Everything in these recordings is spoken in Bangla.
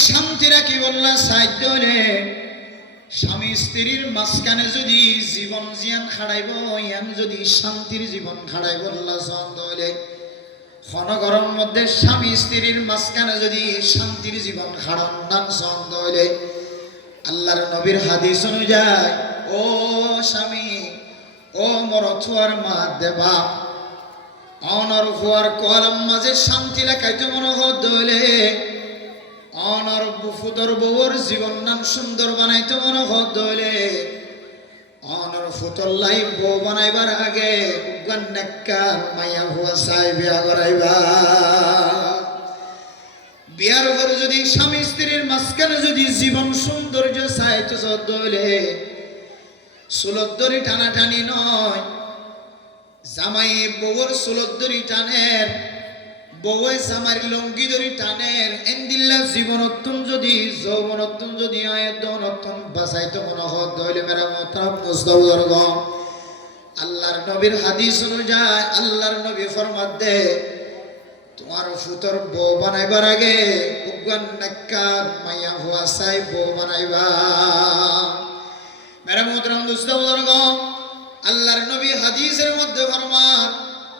শান্তিরা কি বললা সাইড হলে স্বামী স্ত্রীর মাঝখানে যদি জীবন জিয়ান খাড়াইব ইয়ান যদি শান্তির জীবন খাড়াইব আল্লাহ ছন্দ হলে ক্ষণগরম মধ্যে স্বামী স্ত্রীর মাঝখানে যদি শান্তির জীবন খাড়ান নাম ছন্দ হলে আল্লাহর নবীর হাদিস অনুযায়ী ও স্বামী ও মরথুয়ার মা দেবা অনর ফুয়ার কলম মাঝে শান্তি লেখাইতে মনে হলে অনর ফুতর বউর জীবন নাম সুন্দর বানাইতে মনে হলে অনর ফুতর লাই বউ বানাইবার আগে উগান নেককার মাইয়া হুয়া চাই বিয়া করাইবা বিয়ার উপরে যদি স্বামী স্ত্রীর মাঝখানে যদি জীবন সৌন্দর্য চাইতে হলে চুলত দড়ি টানাটানি নয় জামাই বউর চুলত দড়ি টানের বউয়ে জামার লঙ্গি দড়ি টানের এন্দিল্লা জীবনত্তম যদি যৌবনত্তম যদি আয়তনত্তম বাঁচাইতে মনে হইলে মেরা মোহতারাম মুস্তাফিজুর্গ আল্লাহর নবীর হাদিস অনুযায়ী আল্লাহর নবী ফরমাত দে তোমার ফুতর বউ বানাইবার আগে উগান নেককার মাইয়া হুয়া চাই বউ বানাইবা মেরা মোহতারাম মুস্তাফিজুর্গ আল্লাহর নবী হাদিসের মধ্যে ফরমান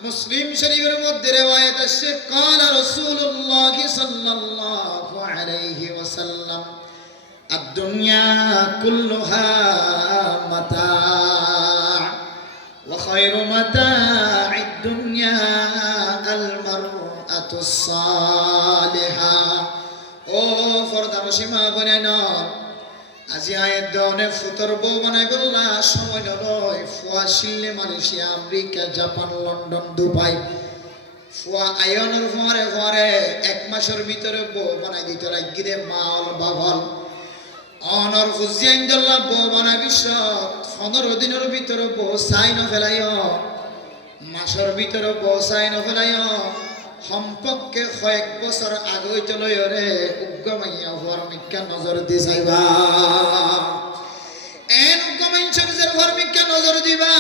মুসলিম শরীফের মধ্যে রওয়ায়াত আছে قال رسول الله صلى الله عليه وسلم الدنيا كلها متاع وخير متاع الدنيا المرأة الصالحة ও ফরদা মুসলিমা বনেনা আজি আয়ের দনে ফুতর বউ বানাই বললা সময় নয় ফুয়া শিল্লে Malaysia America Japan London Dubai ফুয়া আয়নের ফরে ফরে এক মাসের ভিতরে বউ বানাই দিতে লাগিরে মাল বাবল অনর ফুজিয়াইন দল্লা বউ বানাই বিশ্ব 15 দিনের ভিতরে বউ সাইন ফেলাইও মাসের ভিতরে বউ সাইন ফেলাইও সম্পর্কে কয়েক বছর আগে চলে রে উগ্গমাইয়া হওয়ার মিক্কা নজর দিয়ে যাইবা এন উগ্গমাইছের হওয়ার মিক্কা নজর দিবা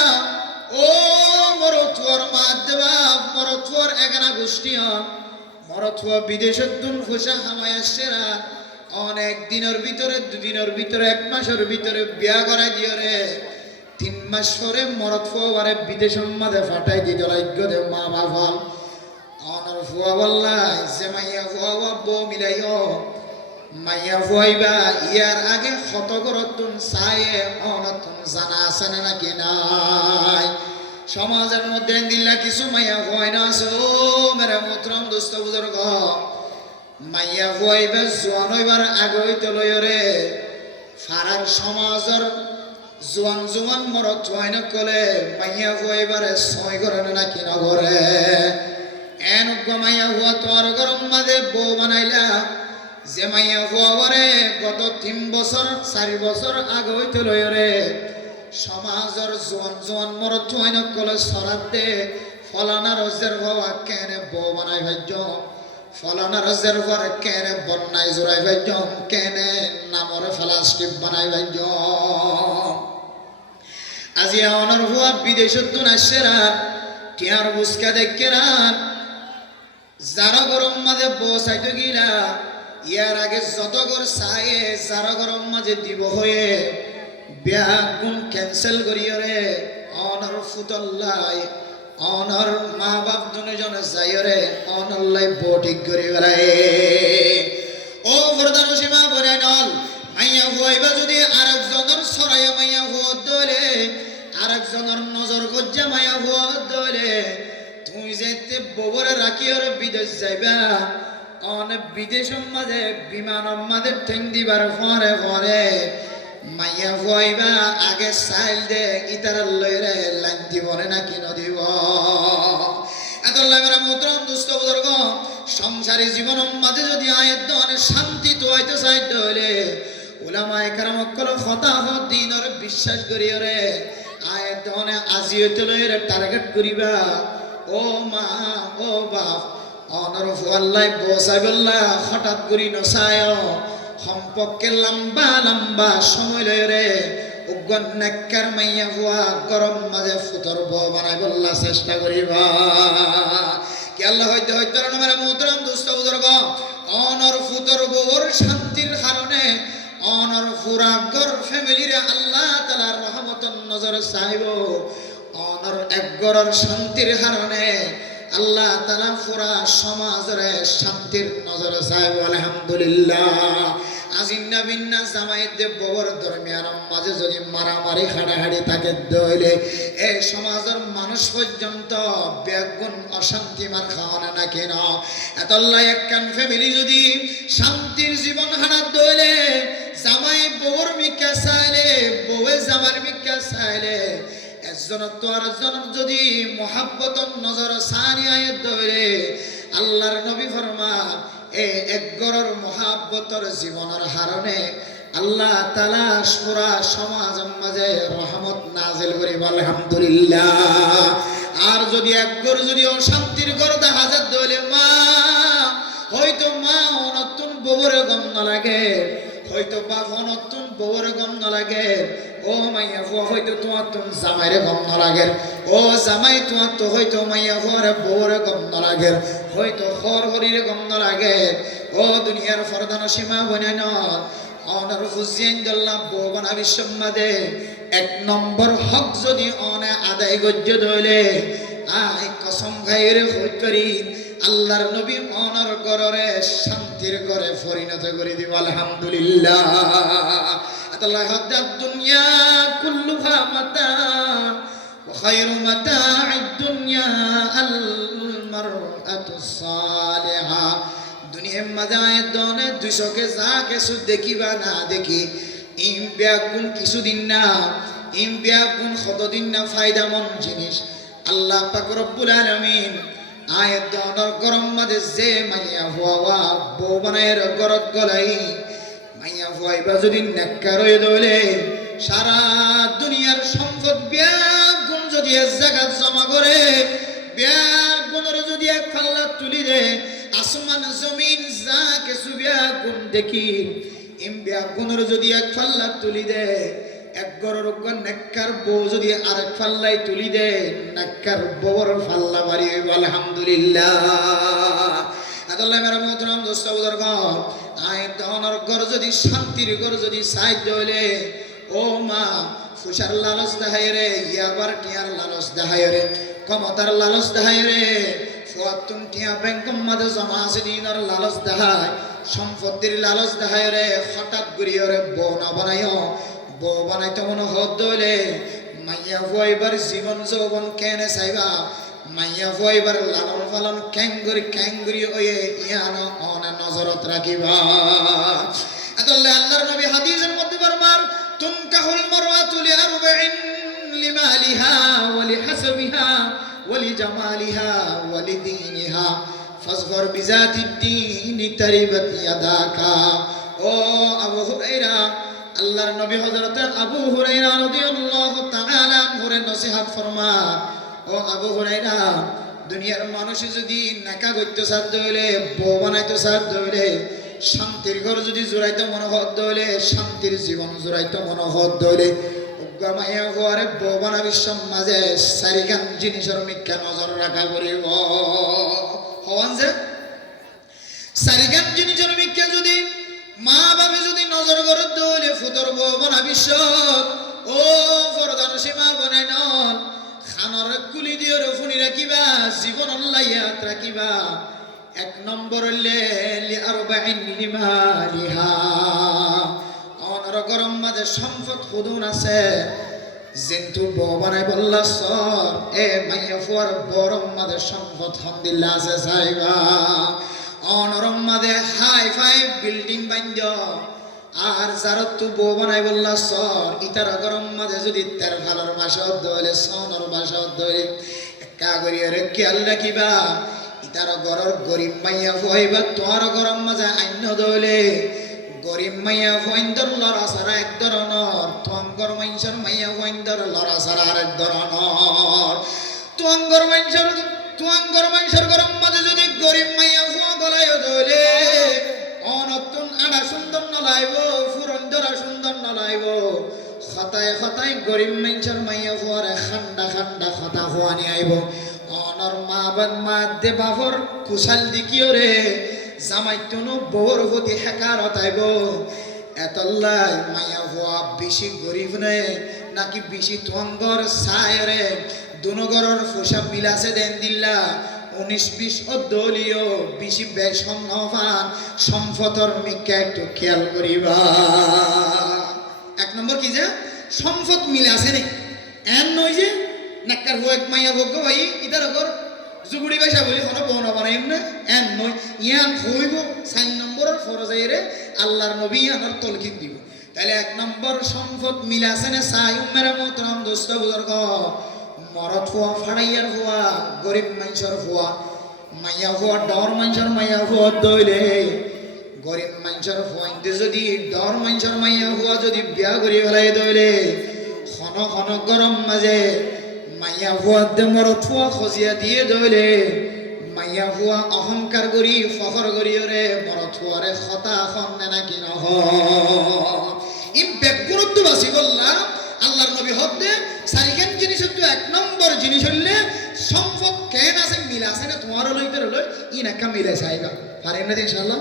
ও মরথুয়ার মা দেবা মরথুয়ার এগানা গোষ্ঠী মরথুয়া বিদেশের দুন খুশা হামায় সেরা অনেক দিনের ভিতরে দুদিনের ভিতরে এক মাসের ভিতরে বিয়া করাই দিও রে 3 মাস পরে মরথুয়ারে বিদেশের মাঝে ফাটাই দিত লাগ্য দে মা বাবা অনর ফুয়া বললাই যে মাইয়া ফুয়া বউ মিলাইও মাইয়া ফুয়াইবা ইয়ার আগে কত করতুন চায়ে অনতুন জানা আছে না নাকি নাই সমাজের মধ্যে দিল্লা কিছু মাইয়া ফুয়াই না আছে ও মেরে মোহতারাম দোস্ত বুজুর্গ মাইয়া ফুয়াইবা জোয়ান হইবার আগে হইতে লই রে ফারার সমাজের জোয়ান জোয়ান মরত হয় না কলে মাইয়া ফুয়াইবারে ছয় করে নাকি নগরে এন মাইয়া হুয়া তোর গরম মাঝে বউ বানাইলা যে মাইয়া হুয়া করে গত 3 বছর 4 বছর আগে হইতে লই রে সমাজের জোয়ান জোয়ান মরত হয় না কলে সরাত দে ফলানা রজের হওয়া কেনে বউ বানাই ভাজ্য ফলানা রজের পর কেনে বন্যাই জোড়াই ভাজ্য কেনে নামর ফেলাস্টিপ বানাই ভাজ্য আজি অনর হুয়া বিদেশত তুন আসেরা টিয়ার বুসকা দেখেরা যারা গরম মাঝে বসাইতে গিলা ইয়ার আগে যত গর চায়ে যারা গরম মাঝে দিব হয়ে বিয়া গুণ ক্যান্সেল করিও রে অনর ফুতল্লাই অনর মা বাপ দুজনে যাই রে অনল্লাই বটিক করি বেড়ায় ও প্রধান সীমা বলে নল মাইয়া হুয়াইবা যদি আরেকজনের ছড়াইয়া মাইয়া হুয়া দলে আরেকজনের নজর গজ্জা মাইয়া হুয়া দলে তুমি যেতে ববরে রাখিও বিদেশ যাইবা অনেক বিদেশের মাঝে বিমান মাঝে ঠেং দিবার ফরে ফরে মাইয়া হইবা আগে সাইল দে ইতার লইরে লাইন দিব নাকি নদিব এত লাগরা মোহতারাম দোস্ত বুজুর্গ সংসারী জীবনের মাঝে যদি আয়ের দনে শান্তি তো হইতে চাইতে হলে উলামায়ে কেরাম কল খতাহ দিনের বিশ্বাস করিও রে আয়ের দনে আজি হইতে লইরে টার্গেট করিবা ও মা ও বাপ অনর ফুয়াল্লাই বসাই বললা হঠাৎ করি নসায় সম্পর্কে লম্বা লম্বা সময় লয় রে উগ্গন নেককার মাইয়া ফুয়া গরম মাঝে ফুতর বউ বানাই বললা চেষ্টা করিবা কি আল্লাহ হইতে হইতে মেরা মোহতারাম দোস্ত বুজুর্গ অনর ফুতর বউর অনর পুরা গর ফ্যামিলিরে আল্লাহ তাআলার রহমতের নজর চাইব অনর এক গরর শান্তির কারণে আল্লাহ তাআলা পুরা সমাজরে শান্তির নজর চাইব আলহামদুলিল্লাহ আজিন্না বিন্না জামাইত দে ববর দরমিয়ান মাঝে যদি মারামারি হাড়াহাড়ি থাকে দইলে এই সমাজের মানুষ পর্যন্ত ব্যাগুণ অশান্তি মার খাওয়ানা না কেন এতল্লা একখান ফ্যামিলি যদি শান্তির জীবন হারাত দইলে জামাই ববর মিকা চাইলে বউয়ে জামার মিকা চাইলে একজন তো আরেকজন যদি মোহাব্বতর নজর সানি আয়াত দইলে আল্লাহর নবী ফরমান এক গরর মোহাব্বতর জীবনের হারণে আল্লাহ তাআলা পুরা সমাজের মাঝে রহমত নাজিল করি আলহামদুলিল্লাহ আর যদি এক গর যদি অশান্তির গর দেখা যায় দইলে মা হয়তো মা অনতুন বউরে গন্ধ লাগে হয়তো বাপ অনতুন বউরে গন্ধ লাগে ও মাইয়া ফুয়া হয়তো তোমার তুম জামাইরে গন্ধ লাগে ও জামাই তোমার তো হয়তো মাইয়া ফুয়ারে বউরে গন্ধ লাগে হয়তো হর হরিরে গন্ধ লাগে ও দুনিয়ার ফরদান সীমা বনান অনার হুসেন দল্লা বউ বানাবি সম্মাদে এক নম্বর হক যদি অনে আদায় গজ্য ধইলে আই কসম খাইরে হইতরি আল্লাহর নবী অনার গররে শান্তির ঘরে পরিণত করে দিব আলহামদুলিল্লাহ আল্লাহ হাদাত দুনিয়া কুল্লুহা মাতা ওয়া খায়রু মাতা'আদ দুনিয়া আল মারআতু সালিহা দুনিয়ার মাঝে দনে 200 কে যা কিছু দেখিবা না দেখি ইম ব্যাগুন কিছুদিন না ইম ব্যাগুন কতদিন না ফায়দামন জিনিস আল্লাহ পাক রব্বুল আলামিন আয়াত দনর গরম মাঝে যে মাইয়া হওয়া বউ বানায়ের গরত গলাই মাইয়া হওয়াইবা যদি নেককার হয়ে দইলে সারা দুনিয়ার সম্পদ ব্যাগুন যদি এক জায়গায় জমা করে ব্যাগুনের যদি এক পাল্লা তুলি দে আসমান জমিন যা কিছু ব্যাগুন দেখি ইম ব্যাগুনের যদি এক পাল্লা তুলি দে এক গরর নেককার বউ যদি আরেক পাল্লাই তুলি দে নেককার বউর পাল্লা বাড়ি হইব আলহামদুলিল্লাহ আল্লাহ মেরা মোহতরম দোস্ত বুজুর্গ আই দনর ঘর যদি শান্তির ঘর যদি সাইড হইলে ও মা ফুসার লালচ দেখায় রে ইয়াবার টিয়ার লালচ দেখায় রে ক্ষমতার লালচ দেখায় রে ফুয়াতুন টিয়া ব্যাংকম মাঝে জমা আছে দিনের লালচ দেখায় সম্পত্তির লালচ দেখায় রে হঠাৎ ঘুরিয়ে রে বউ না বানাইও বউ বানাইতে মনে হত দইলে মাইয়া ফুয়াইবার জীবন যৌবন কেনে চাইবা মাইয়া ফুয়াইবার লালন পালন ক্যাঙ্গুরি হয়ে ইয়ান অনে নজরত রাখিবা আল্লাহ আল্লাহর নবী হাদিসের মধ্যে ফরমান তুনকাহুল মারওয়াতু লিআরবাইন লিমালিহা ওয়া লিহাসবিহা ওয়া লিজামালিহা ওয়া লিদীনিহা ফাজফর বিজাতিদ দীনি তারিবাত ইয়াদাকা ও আবু হুরায়রা আল্লাহর নবী হযরত আবু হুরায়রা রাদিয়াল্লাহু তাআলা আনহুর নসিহত ফরমান ও আবু হুরায়রা দুনিয়ার মানুষ যদি নাকা করতে সাধ্য হইলে বউ বানাইতে সাধ্য হইলে শান্তির ঘর যদি জোড়াইতে মনোহত হইলে শান্তির জীবন জোড়াইতে মনোহত হইলে মাইয়া ঘরে বউ বানাবি সমাজে চারিখান জিনিসের মিথ্যা নজর রাখা করিব হওয়ান যে চারিখান জিনিসের মিথ্যা যদি মা বাবা যদি নজর করে দইলে ফুতর বউ বানাবি ও ফরদান সীমা বনাই নন খানর কুলি দিয়ে রফুনি রাখিবা জীবন আল্লাহিয়াত রাখিবা এক নম্বর লিআরবাইন লিমালিহা অনর গরম মাঝে সম্পদ খুদুন আছে যেন্তু বউ বানাই বললা সর এ মাইয়া ফুয়ার বরম মাঝে সম্পদ হামদুলিল্লাহ আছে চাইবা অনরম মাঝে হাই ফাই বিল্ডিং বান্ধ আর যারা তু বউ বানাই বললা সর ইতার গরম মাঝে যদি তের ভালোর মাসত দইলে সনর মাসত দইলে একা করিয়া রেখে আল্লাহ কিবা ইতার গরর গরিব মাইয়া ফুয়াইবা তোর গরম মাঝে আইন দইলে গরিব মাইয়া ফুয়াইন্দর লড়া সারা এক ধরনের তোয়াঙ্গর মাইনসর মাইয়া ফুয়াইন্দর লড়া সারা আরেক ধরনের তোয়াঙ্গর মাইনসর গরম মাঝে যদি গরিব মাইয়া ফুয়া গলায় দইলে অনতুন আড়া সুন্দর নলাইব ফুরন্দরা সুন্দর নলাইব খতায় গরিব মাইনসর মাইয়া ফুয়ারে খান্ডা খতা হওয়ানি আইব অনর মা দে বাবর কুশাল দিকিও রে জামাইতনো বউর প্রতি হেকারত আইব এতল্লাই মাইয়া হওয়া বেশি গরিব নে নাকি বেশি থঙ্গর সায়রে দুনগরের পোশাক মিলাছে দেন দিল্লা 19-20 দলীয় বেশি বেসম্মান সম্পদর মিকে একটু খেয়াল করিবা। 1 নম্বর কি যে সম্পদ মিলে আছে নি এন নয় যে নাক্কার হো এক মাইয়া ভোগ ভাই ইদার ঘর জুগুড়ি পয়সা বলি কোনো বনা বানাইম না এন নয় ইয়ান হইব 4 নম্বরের ফরজাইরে আল্লাহর নবী আমার তলকিন দিব। তাহলে 1 নম্বর সম্পদ মিলে আছে না সাই উম্মের মোহতরম দোস্ত বুজুর্গ মরদ হওয়া ফাড়াইয়ার হওয়া গরিব মানুষের হওয়া মাইয়া হওয়া ডর মানুষের মাইয়া হওয়া দইলে গরিব মানুষের হওয়াইতে যদি ডর মানুষের মাইয়া হওয়া যদি বিয়া করি ফেলাই দইলে ঘন ঘন গরম মাঝে মাইয়া হওয়া দে মরদ হওয়া খজিয়া দিয়ে দইলে মাইয়া হওয়া অহংকার করি ফখর করি রে মরদ হওয়ারে খতা খন নাকি নহ ই বেগুরত্ব বাসি বললাম আল্লাহর নবী হতে সারিখান জিনিস হচ্ছে 1 নম্বর জিনিস হইলে সম্পদ কেন আছে মিল আছে না তোমারও লইতে রইল ই নাকা মিলে চাইবা পারেন না ইনশাআল্লাহ।